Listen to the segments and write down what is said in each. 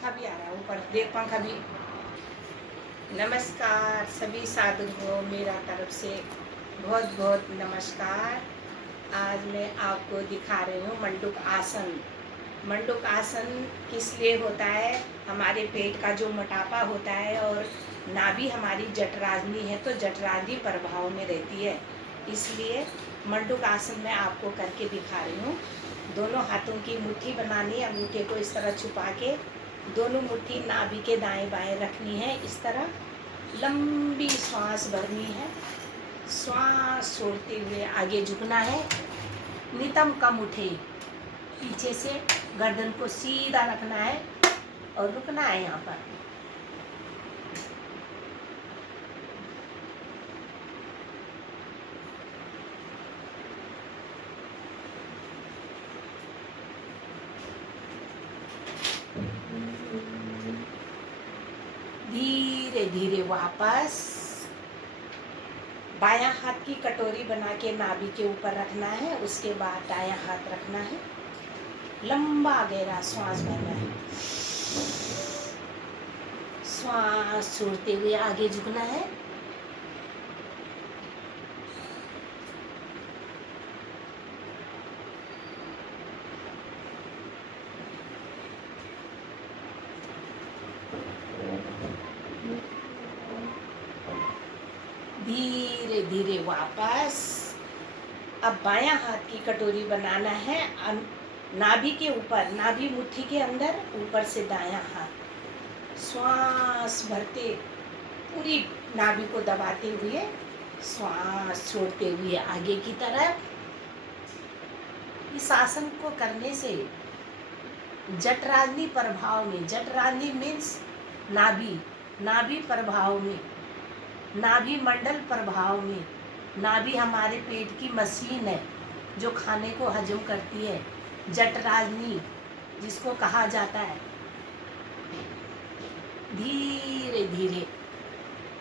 पंखा भी आ रहा है ऊपर, देख पंखा भी। नमस्कार सभी साधु को मेरा तरफ से बहुत बहुत नमस्कार। आज मैं आपको दिखा रही हूँ मंडूक आसन। मंडूक आसन किस लिए होता है? हमारे पेट का जो मोटापा होता है और नाभि हमारी जठराग्नि है तो जठराग्नि प्रभाव में रहती है, इसलिए मंडूक आसन मैं आपको करके दिखा रही हूँ। दोनों हाथों की मुट्ठी बनानी है, अंगूठे को इस तरह छुपा के दोनों मुट्ठी नाभि के दाएं बाएं रखनी है। इस तरह लंबी सांस भरनी है, श्वास छोड़ते हुए आगे झुकना है, नितंब कम उठे, पीछे से गर्दन को सीधा रखना है और रुकना है यहाँ पर। धीरे धीरे वापस बायां हाथ की कटोरी बना के नाभि के ऊपर रखना है, उसके बाद दायां हाथ रखना है, लंबा गहरा श्वास भरना है, श्वास छोड़ते हुए आगे झुकना है, धीरे धीरे वापस। अब बायां हाथ की कटोरी बनाना है नाभि के ऊपर, नाभि मुट्ठी के अंदर, ऊपर से दायां हाथ, श्वास भरते पूरी नाभि को दबाते हुए श्वास छोड़ते हुए आगे की तरफ। इस आसन को करने से जठराग्नि प्रभाव में, जठराग्नि मीन्स नाभि, नाभि प्रभाव में, नाभि मंडल प्रभाव में, नाभि हमारे पेट की मशीन है जो खाने को हजम करती है, जठराग्नि जिसको कहा जाता है। धीरे धीरे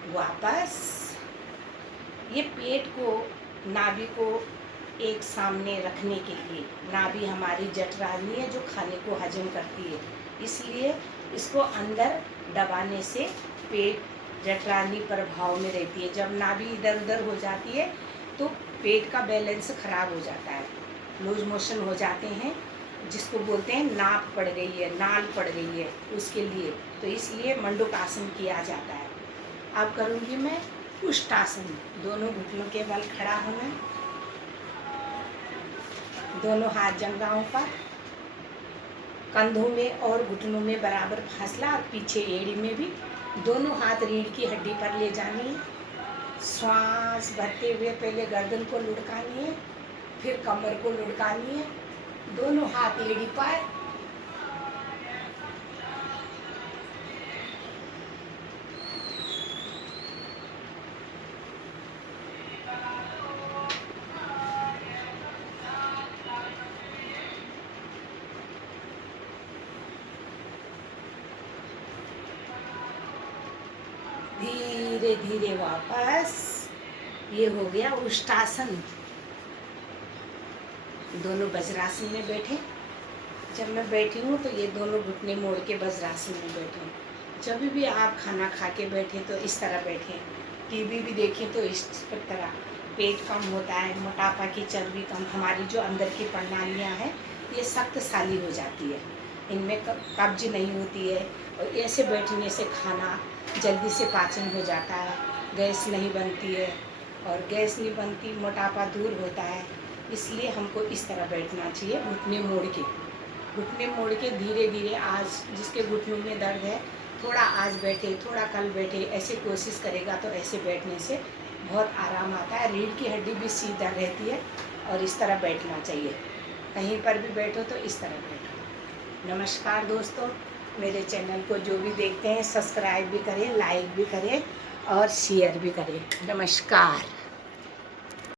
वापस। ये पेट को, नाभि को एक सामने रखने के लिए, नाभि हमारी जठराग्नि है जो खाने को हजम करती है, इसलिए इसको अंदर दबाने से पेट जठराग्नि प्रभाव में रहती है। जब नाभि इधर उधर हो जाती है तो पेट का बैलेंस खराब हो जाता है, लूज मोशन हो जाते हैं, जिसको बोलते हैं नाप पड़ गई है, नाल पड़ गई है, उसके लिए तो इसलिए मंडूक आसन किया जाता है। अब करूँगी मैं उष्टासन। दोनों घुटनों के बल खड़ा होना, दोनों हाथ जंघाओं पर, कंधों में और घुटनों में बराबर फासला और पीछे एड़ी में भी, दोनों हाथ रीढ़ की हड्डी पर ले जानी है। श्वास भरते हुए पहले गर्दन को लुढ़कानी है, फिर कमर को लुढ़कानी है, दोनों हाथ एड़ी पर, धीरे धीरे वापस। ये हो गया उष्टासन। दोनों वज्रासन में बैठे। जब मैं बैठी हूँ तो ये दोनों घुटने मोड़ के वज्रासन में बैठे। जब भी आप खाना खा के बैठे तो इस तरह बैठे, टीवी भी देखें तो इस तरह। पेट कम होता है, मोटापा की चर्बी कम, हमारी जो अंदर की प्रणालियाँ हैं ये शक्तिशाली हो जाती है, इनमें कब्ज नहीं होती है, और ऐसे बैठने से खाना जल्दी से पाचन हो जाता है, गैस नहीं बनती है, और गैस नहीं बनती, मोटापा दूर होता है। इसलिए हमको इस तरह बैठना चाहिए, घुटने मोड़ के, घुटने मोड़ के धीरे धीरे। आज जिसके घुटनों में दर्द है, थोड़ा आज बैठे, थोड़ा कल बैठे, ऐसे कोशिश करेगा तो ऐसे बैठने से बहुत आराम आता है। रीढ़ की हड्डी भी सीधा रहती है और इस तरह बैठना चाहिए। कहीं पर भी बैठो तो इस तरह बैठो। नमस्कार दोस्तों, मेरे चैनल को जो भी देखते हैं सब्सक्राइब भी करें, लाइक भी करें और शेयर भी करें। नमस्कार।